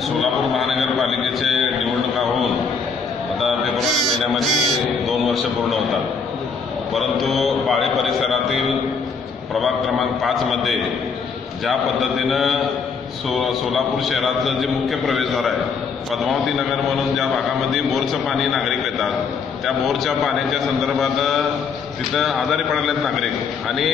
सोलापूर महानगरपालिकेचे निवडणुका होऊन आता फेब्रुवारी महिन्यामध्ये दोन वर्ष पूर्ण होतात. परंतु पाळे परिसरातील प्रभाग क्रमांक पाचमध्ये ज्या पद्धतीनं सो सोलापूर शहराचं जे मुख्य प्रवेशद्वार आहे पद्मावती नगर म्हणून ज्या भागामध्ये बोरचं पाणी नागरिक येतात त्या बोरच्या पाण्याच्या संदर्भात तिथं आजारी पडलेत नागरिक. आणि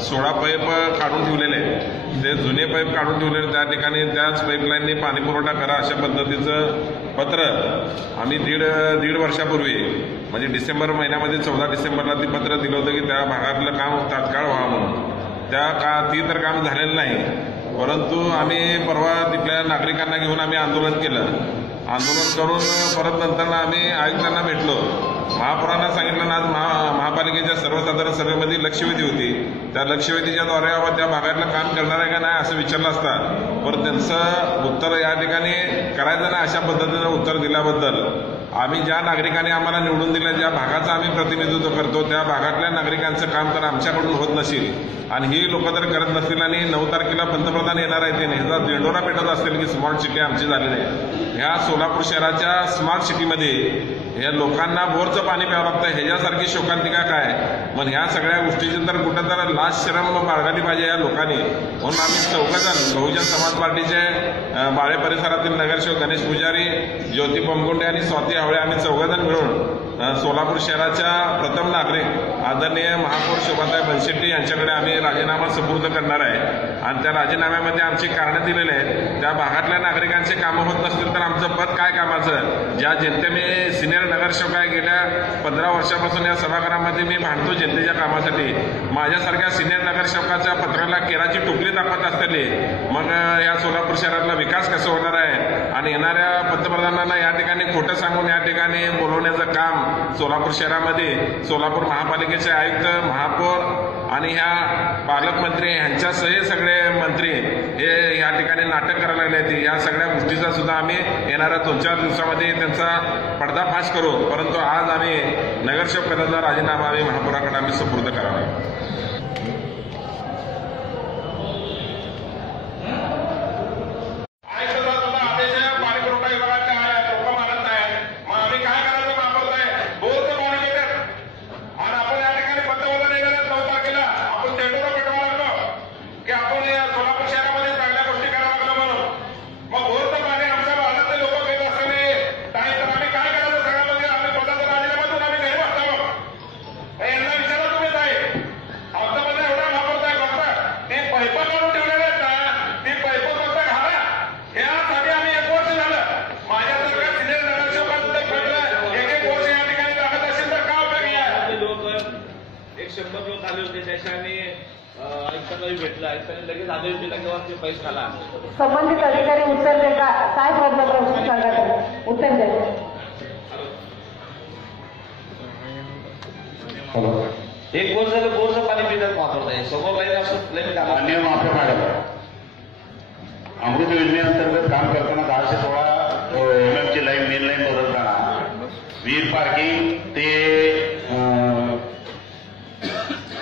सोळा पाईप काढून ठेवलेले आहेत. ते जुने पाईप काढून ठेवलेले त्या ठिकाणी त्याच पाईपलाईनने पाणीपुरवठा करा अशा पद्धतीचं पत्र आम्ही दीड दीड वर्षापूर्वी म्हणजे डिसेंबर महिन्यामध्ये चौदा डिसेंबरला ती पत्र दिलं होतं की त्या भागातलं काम तात्काळ व्हावं म्हणून. त्या का ती तर काम झालेलं नाही. परंतु आम्ही परवा तिथल्या नागरिकांना घेऊन आम्ही आंदोलन केलं. आंदोलन करून परत नंतर आम्ही आयुक्तांना भेटलो. महापौरांना सांगितलं ना आज महा महापालिकेच्या सर्वसाधारण सभेमध्ये लक्षवेधी होती. त्या लक्षवेधीच्या द्वारे आपण त्या भागातलं काम करणार आहे का नाही असं विचारलं असता. पण त्यांचं उत्तर या ठिकाणी करायचं ना अशा पद्धतीनं उत्तर दिल्याबद्दल आम्ही ज्या नागरिकांनी आम्हाला निवडून दिलं ज्या भागाचं आम्ही प्रतिनिधित्व करतो त्या भागातल्या नागरिकांचं काम तर आमच्याकडून होत नसेल. आणि ही लोक तर करत नसतील आणि नऊ तारखेला पंतप्रधान येणार आहेत ते ह्याचा दिंडोरा पेटत असतील की स्मार्ट सिटी आमची झालेली आहे. ह्या सोलापूर शहराच्या स्मार्ट सिटीमध्ये या लोकांना बोरचं पाणी प्यावं लागतं ह्याच्यासारखी शोकांतिका काय? मग ह्या सगळ्या गोष्टीची तर कुठं तर लास्ट शरम बाळगाली पाहिजे या लोकांनी. म्हणून आम्ही चौघजण बहुजन समाज पार्टीचे बाळे परिसरातील नगरसेवक गणेश पुजारी ज्योती बमगुंडे आणि स्वाती त्यावेळी आम्ही चौघजण मिळून सोलापूर शहराच्या प्रथम नागरिक आदरणीय महापौर शोभाताई बनशेट्टी यांच्याकडे आम्ही राजीनामा सुपूर्द करणार आहे. आणि त्या राजीनाम्यामध्ये आमची कारणं दिलेली आहेत. त्या भागातल्या नागरिकांचे कामं होत नसतील तर आमचं पद काय कामाचं? ज्या जनते मी सिनियर नगरसेवक आहे गेल्या पंधरा वर्षापासून या सभागृहामध्ये मी भांडतो जनतेच्या कामासाठी. माझ्यासारख्या सिनियर नगरसेवकाच्या पत्राला केराची टोपली दाखवत असलेली मग या सोलापूर शहरातला विकास कसा होणार आहे? आणि येणाऱ्या पंतप्रधानांना या ठिकाणी खोटं सांगून या ठिकाणी बोलवण्याचं काम सोलापूर शहरामध्ये सोलापूर महापालिकेचे आयुक्त महापौर आणि ह्या पालकमंत्री ह्यांच्यासह सगळे मंत्री हे या ठिकाणी नाटक करायला लागले आहेत. या सगळ्या गोष्टीचा सुद्धा आम्ही येणाऱ्या दोन चार दिवसामध्ये त्यांचा पडदाफाश करू. परंतु आज आम्ही नगरसेवक पदाचा राजीनामा आम्ही महापौराकडे आम्ही सुपूर्द करावा आयुक्त सुद्धा आदेश पाणी पुरवठा विभागाचे आहे लोक मानत आहेत मग आम्ही काय करायचं वापरत आहे बोरचं पाणी घेतात आणि आपण या ठिकाणी पंतप्रधान येणार नऊ तारखेला आपण तेंडूला पेटवा लागलो की आपण या सोलापूर शहरामध्ये चांगल्या गोष्टी करायला लागलो म्हणून मग बोरचं पाणी आमच्या भागातले लोक घेत असताना काही तर आम्ही काय करायचं सगळ्यामध्ये आम्ही पदाचा राजीनामातून आम्ही घरी बसतो मग यांना विचारा तुम्ही ताई औषधामध्ये एवढा वापरताय फक्त ते पैप काढून ठेवलेले आहेत ना ती पैप फक्त घाला यासाठी आम्ही एक वर्ष झालं माझ्यासारख्या सिनियर नगरसेवकांचं कळलं एक एक वर्ष या ठिकाणी टाकत असेल तर काय उपयोग आहे आपले लोक एक शंभर लोक आले होते त्याच्याने आयुक्तांनाही भेटलं आयुक्तांनी लगेच आदेश दिला किंवा ते पैसे खाला संबंधित अधिकारी उत्तर दे का काय प्रॉब्लेम प्रश्न सांगा तुम्ही. उत्तर दे एक वर्ष झालं बोरचं पाणी पितात वापरताय समोर लाईन असं कामा मान्य माफी मॅडम अमृत योजनेअंतर्गत काम करताना दहाशे सोळा एम एम ची लाईन मेन लाईन बदलताना वीर पार्किंग ते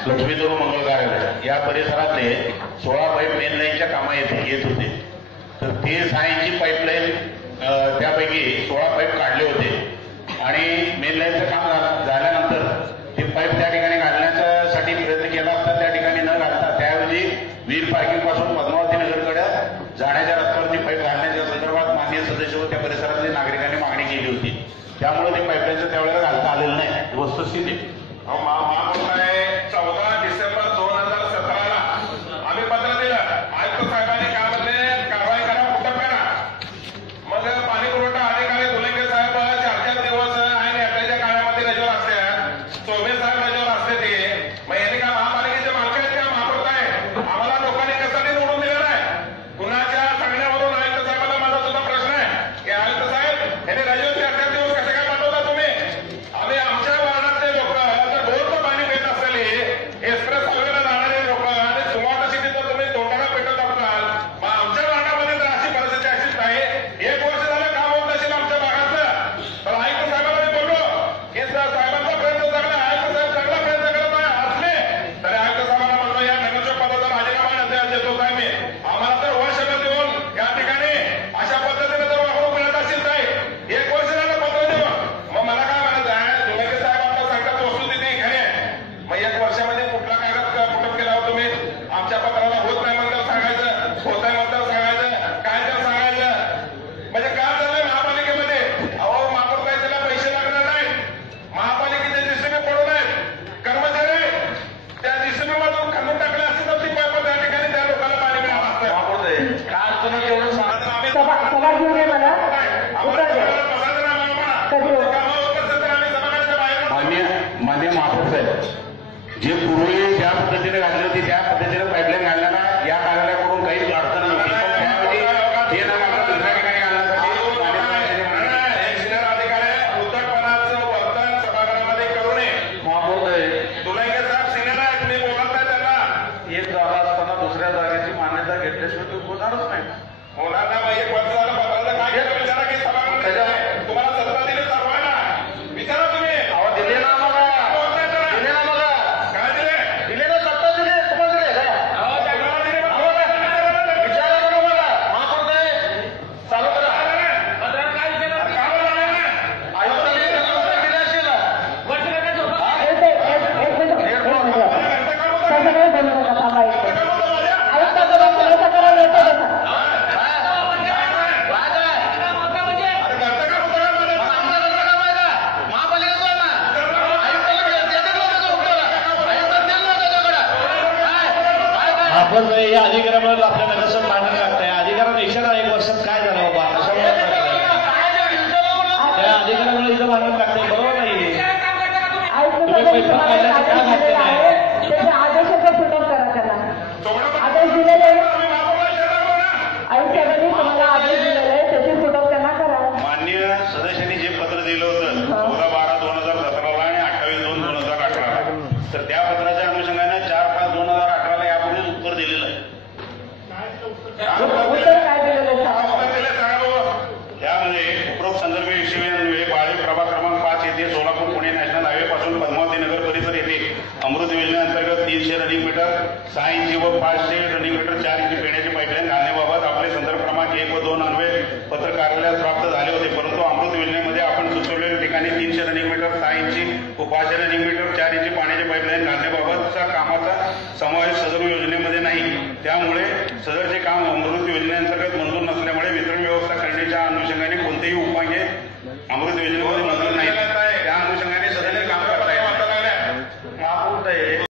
लक्ष्मीदेव मंगल कार्यालय या परिसरातले सोळा पाईप मेन लाईनच्या कामा येत येत होते. तर ते सायची पाईपलाईन त्यापैकी सोळा पाईप काढले होते. आणि मेन लाईनचं काम झाल्यानंतर ते पाईप त्या ठिकाणी घालण्यासाठी प्रयत्न केला असता त्या ठिकाणी न घालता त्याऐवजी वीर पार्किंग पूर्वी ज्या पद्धतीने घातली होती त्या पद्धतीने पाईपलाईन घालणार आपण हे अधिकाऱ्यामुळे आपल्या नगरसेवक भांडण लागतंय अधिकाराने इशारा एक वर्षात काय झालं बाबा? त्या अधिकारामुळे इथं भांडण लागतंय बरोबर नाही? त्याला. करा. सदस्यांनी जे पत्र दिलं होतं चौदा बारा दोन हजार सतराला आणि अठ्ठावीस दोन दोन हजार अठराला. तर त्या तीनशे रनिंग मीटर सायन्सची व पाचशे रनिंग मीटर चारशे